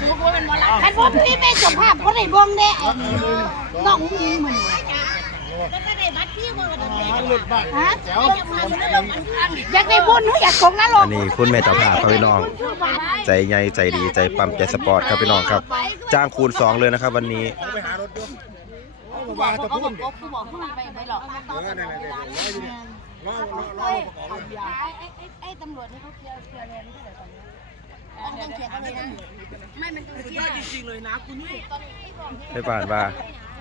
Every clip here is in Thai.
สูงว่าเป็นหมอลำคันว่าพี่ไม่สมภาพเขาได้บงแน่น้องอิงเหมือนฮะอยากได้บุญหรืออยากของนั่นหรออันนี้คุณแม่เจ้าภาพครับพี่น้อง ใจใหญ่ใจดีใจปั๊มใจสปอร์ตครับพี่น้องครับ จ้างคูณสองเลยนะครับ วันนี้ไปหารถด้วยเอาบว่าอกจะเขาพูบดอกเขาบอกเขาไปไปหรอกเออนั่นๆๆรอรอรอไอ้ไอ้ไอ้ตำรวจที่เขาเคลียร์เคลียร์แลนด์ที่ไหนตอนนี้ ต้องเคลียร์เขาเลยนะ ไม่มันต้องเคลียร์จริงๆเลยนะคุณนี่ให้ผ่านว่า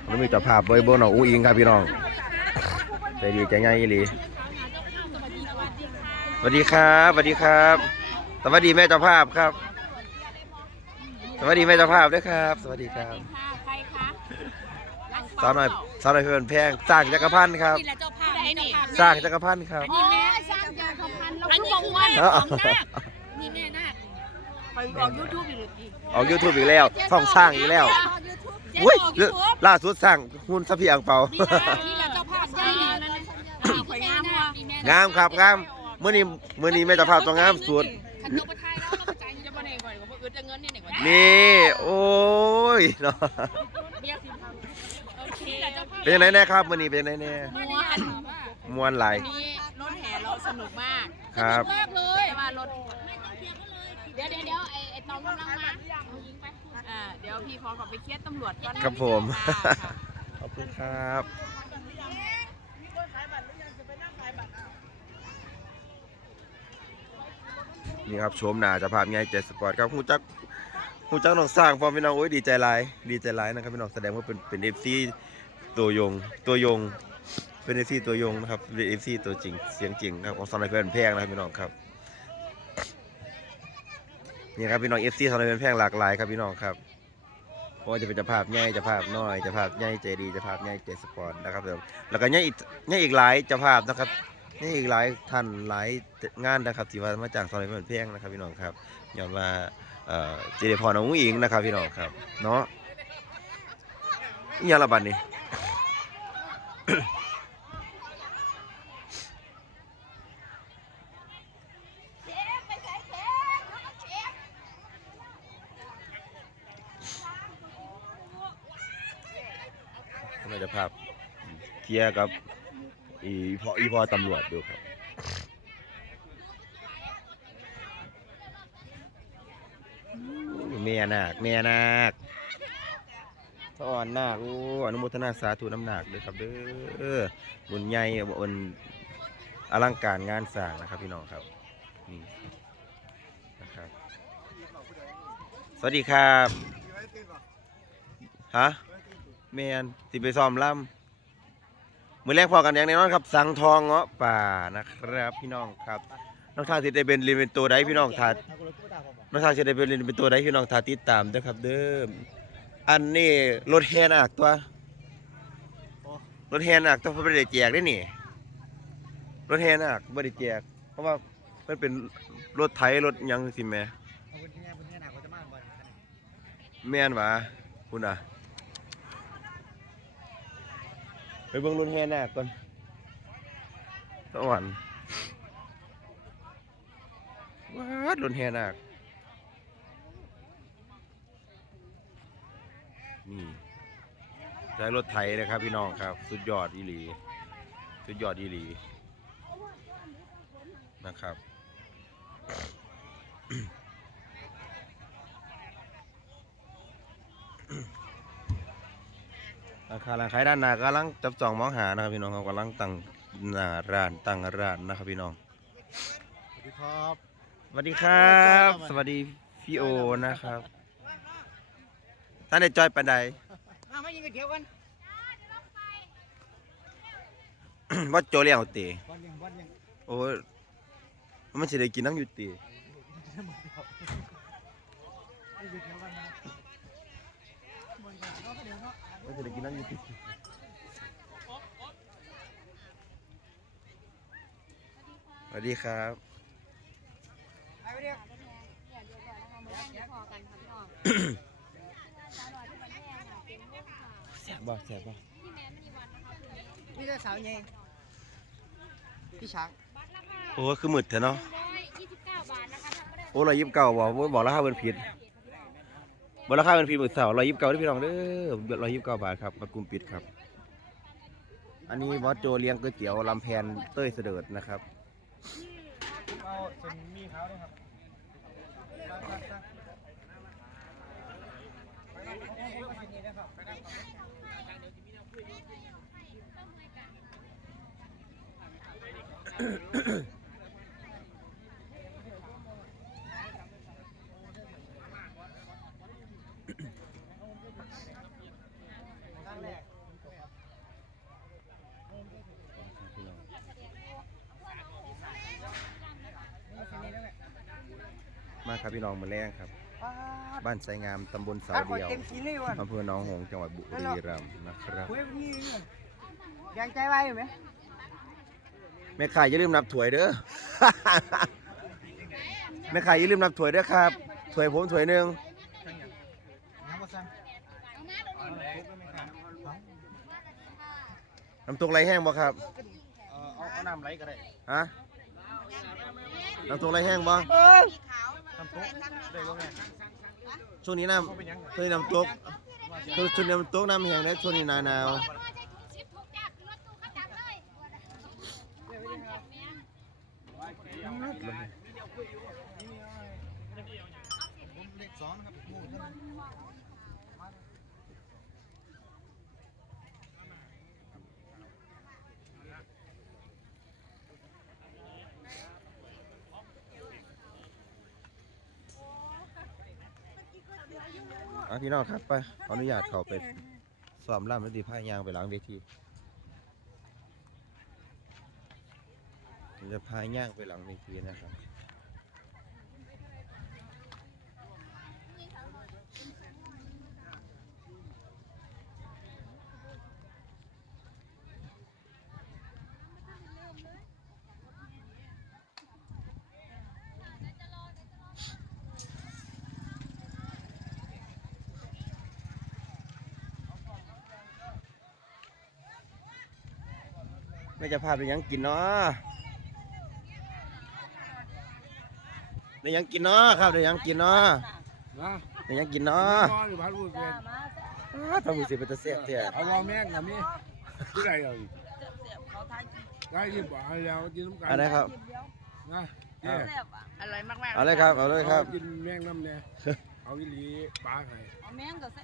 มันมีเจ้าภาพบริบูรณ์ของอู้อิงครับพี่น้องใจดีใจง่ายอีหลีสวัสดีครับสวัสดีครับสวัสดีแม่เจ้าภาพครับ สวัสดีแม่เจ้าภาพด้วยครับ สวัสดีครับใครคะสาวหน่อยสาวหน่อยเพื่อนแพงสร้างจักรพันธ์ครับ นี่แหละเจ้าภาพได้นี่สร้างจักรพันธ์ครับอ๋อสร้างจากสะพานเราคือบอกว่าอ๋อของนาคนี่แน่นาคไป ออกยูทูบอยู่เลยดิออกยูทูบอีกแล้วช่องสร้างอีกแล้วเจ๊อุ้ยบอกยูทูบล่าสุดสร้างหุ้นสัพีอังเปา นี่แหละนี่แหละเจ้าภาพได้นี่นั่นน่ะข่อยงามว่ะงามครับงามเมื่อนี้เมื่อนี้แม่เจ้าภาพต้องงามสุด ขันยกประทายแล้วเราประจายจะมาไหนก่อนก็บ่อึดจะเงินนี่ไหนก่อนนี่ โอ้ยเนาะเบียร์สิบพันโอเคเจ้าภาพเป็นยังไงแน่ครับมื่อนี้เป็นยังไงแน่ม่วนมวนหลายวันนี้รถแห่เราสนุกมากครับสนุกมากเลยแต่ว่ารถ เลยเดี๋ยวเดี๋ยวเดี๋ยวไอ้ไอ้ตองกำลังมาเอายิงไปอ่าเดี๋ยวพี่พอขอไปเคลียร์ตำรวจก่อนครับผมค่ะค่ะขอบคุณครับ นี่ครับโชมหนาเจะภาพไงเจสปอร์ตครับหูจักหูจักน้องสร้างฟอร์มพี่น้องโอ้ยดีใจหลายดีใจหลายนะครับพี่น้องแสดงว่าเป็นเป็นเอฟซีตัวยงตัวยงเป็นเอฟซีตัวยงนะครับเป็นเอฟซีตัวจริงเสียงจริงครับของสอนในเพื่อนแพงนะครับพี่น้องครับ นี่ครับพี่น้องเอฟซีสอนนเพื่อนแพงหลากหลายครับพี่น้องครับเพราะว่าจะเป็นจ้าภาพใหญ่จ้าภาพน้อยจ้าภาพใหญ่ใจดีจ้าภาพใหญ่ใจสปอร์ตนะครับผมแล้วก็ใหญ่อีกใหญ่อีกหลายจ้าภาพนะครับนี่อีกหลายท่านหลายงานนะครับที่ว่ามาจากซอยเหมือนเพียงนะครับพี่น้องครับย้อนว่าเจริญพรน้องอิงนะครับพี่น้องครับเนาะอีหยังละบัดนี้ เราจะภาพเคลียร์กับ อีพออีพอตำรวจดูครับเมียนาคเมียนาคสอนนาคโอ้อนุโมทนาสาธุน้ำหนักเลยครับเด้อบุญใหญ่บุญอลังการงานสร้างนะครับพี่น้องครับนี่นะครับ สวัสดีครับ ฮะ เมียนสิไปซ้อมลำมือแรกพอกันอย่างแน่นอนครับ สังทองเงาะป่านะครับ พี่น้องครับน้องทางสิได้เป็นเรียนเป็นตัวใดพี่น้องทัดน้องทางจะได้เป็นเป็นตัวใดพี่น้องทาติดตามเด้อครับ เด้ออันนี้รถแฮนักตัวรถแฮนักตัวเพิ่นบ่ได้แจกได้นี่รถแฮนักบ่ได้แจก เพราะว่ามันเป็นรถไถรถหยังสิแหม่แม่นหว่าคุณน่ะ ไปเบิ่งรถแฮนักก่อนสวรรค์ว้าดรถแฮนักนี่ใช้รถไถนะครับพี่น้องครับ สุดยอดอีหลี สุดยอดอีหลีนะครับ ราคาร้านขายด้านหน้ากำลังจับจองมองหานะครับพี่น้องครับกำลังตั้งหน้าร้านตั้งร้านนะครับพี่น้อง สวัสดีครับ สวัสดีครับ สวัสดีพี่โอนะครับท่านได้จอยปันใดมามายิงกันเดียวกันว่าโจเลี้ยงเอาตีวันยังวันยังโอ้ยมันสิได้กินน้ำอยู่ตี ไอ้เดียวกันนะมันก็เดี๋ยวเนาะมันสิได้กินน้ำอยู่ตีสวัสดีครับไอ้เดียวแสบบ่แสบบ่นี่จะสาวใหญ่พี่ช้างโอ้ยคือมืดเถอะเนาะร้อยยี่สิบเก้าบาทนะคะทำไม่ได้โอ้เรายิบเก่าบอกบอกแล้วห้าเบินผิดเบนราคาเป็นพีหมื่นสาวร้อยยี่สิบเก้าที่พี่น้องเด้อร้อยยี่สิบเก้าบาทครับบัตรกลุ่มปิดครับ อันนี้บอสโจเลี้ยงก๋วยเตี๋ยวลำแพนเต้ยเสดิร์ดนะครับเอาส่วนมีเขาด้วยครับตั้งตั้งตั้งไปนั่งไปนั่งไปนั่งนี่นะครับไปนั่ง มาครับ พี่น้องมาแรงครับ บ้านไซงามตำบลเสาถ้าคนเดียวเต็มทีเลยว่ะอำเภอหนองหงส์จังหวัดบุรีรัมย์นะครับคุยพี่ยังใจไว้อยู่ไหมแม่ขายอย่าลืมนับถวยเด้อ แม่ขายอย่าลืมนับถวยเด้อครับถวยผมถวยหนึ่งน้ำก็สั่งน้ำตกไรแห้งบ่ครับเออเอาเอาน้ำไหลก็ได้ ฮะ น้ำตกไรแห้งบ่น้ำ ตกได้ก็แม่ช่วงนี้น้ำช่วงนี้น้ำตกช่วงช่วงนี้น้ำตกน้ำแห้งนะช่วงนี้หนาหนาวเลขสองครับหมู่เท่านั้น อะพี่น้องครับไปขออนุญาตเขาไปสอมล่างแล้วดีพายยางไปหลังเวทีจะพายย่างไปหลังเวทีนะครับ ไม่จะพาไปหยังกินเนาะได้หยังกินเนาะครับได้หยังกินเนาะนะได้หยังกินเนาะนอนอยู่บ้านพูดเป็นอ้าทำมือสิเป็นตะเสียบเถี่ยเอาวอแม่งกับมีที่ไหนเอาอีกได้ยินบอกให้เรากินน้ำกันอันไหนครับนะเจ๊อร่อยมากๆเอาเลยครับเอาเลยครับกินแม่งน้ำเนี่ยเอาอีหลีปลาไข่เอาแมงก็แ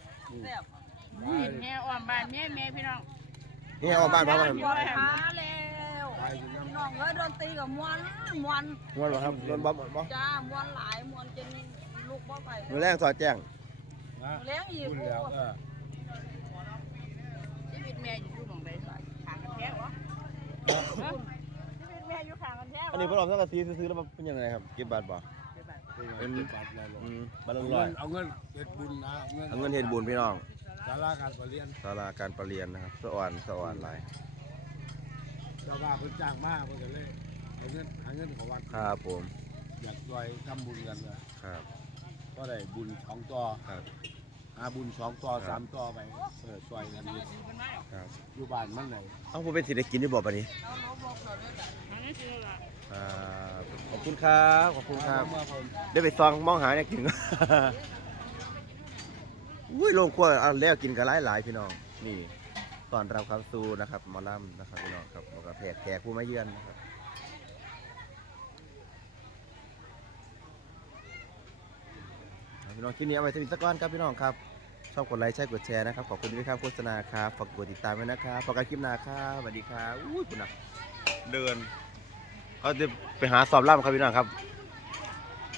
ซ่บแม่อ้อมบ้านแม่แม่พี่น้อง นี่เอาบ้านมาบ้านมาแล้วไปกินน้ำน้องเอ้ยดนตรีกับมวนมวนม้วนบ่ครับโดนบ๊อบบ่จ้ามวนหลายมวนจนลูกบ่ไปมือแรกสอดแจ้งนะเลี้ยงอีกพูดแล้วเออชีวิตแม่อยู่หม่องใดสายขางกันแท้วะชีวิตแม่อยู่ขางกันแท้อันนี้พวกเราเท่ากับซีซื้อๆแล้วมันเป็นยังไงครับเก็บบาทบ่เป็นเงินบาทอะไรหรอกอืมบาทละเอาร้เงิอยนเอาเงินเฮ็ดบุญนะเอาเงินเฮ็ดบุญพี่น้อง สาราการประเรียนศาลาการประเรียนนะครับสะอ่อนสะอ่อนหลายเจ้าว่าเพิ่นจ้างมาเพิ่นก็เลยเอาเงินหาเงินของวัดครับผมอยากช่วยทำบุญกันเลยครับก็ได้บุญสองต่อครับหาบุญสองต่อครับสามต่อไปเออช่วยกันอยู่ครับอยู่บ้านมันเลยเอ้าผมเป็นสิได้กินที่บ่ปะนี้อันนี้คืออะไรครับขอบคุณครับขอบคุณครับเมื่อผมได้ไปซองมองหาเนี่ยกิน อุ้ยโรงครัวเอาแล้วกินกันหลายหลายๆพี่น้อง นี่ตอนรับคำซูนะครับหมอลำนะครับพี่น้องครับแล้วก็แขกแขกผู้มาเยือนนะครับพี่น้องคลิปนี้เอาไว้ที่นี่สักก้อนครับพี่น้องครับ ชอบกดไลค์ใช่กดแชร์นะครับ ขอบคุณด้วยครับโฆษณาครับฝากกดติดตามไว้นะครับพอกันคลิปหน้าครับสวัสดีครับอุ้ยคุณนะเดินเขาจะไปหาสอบล่ำครับพี่น้องครับ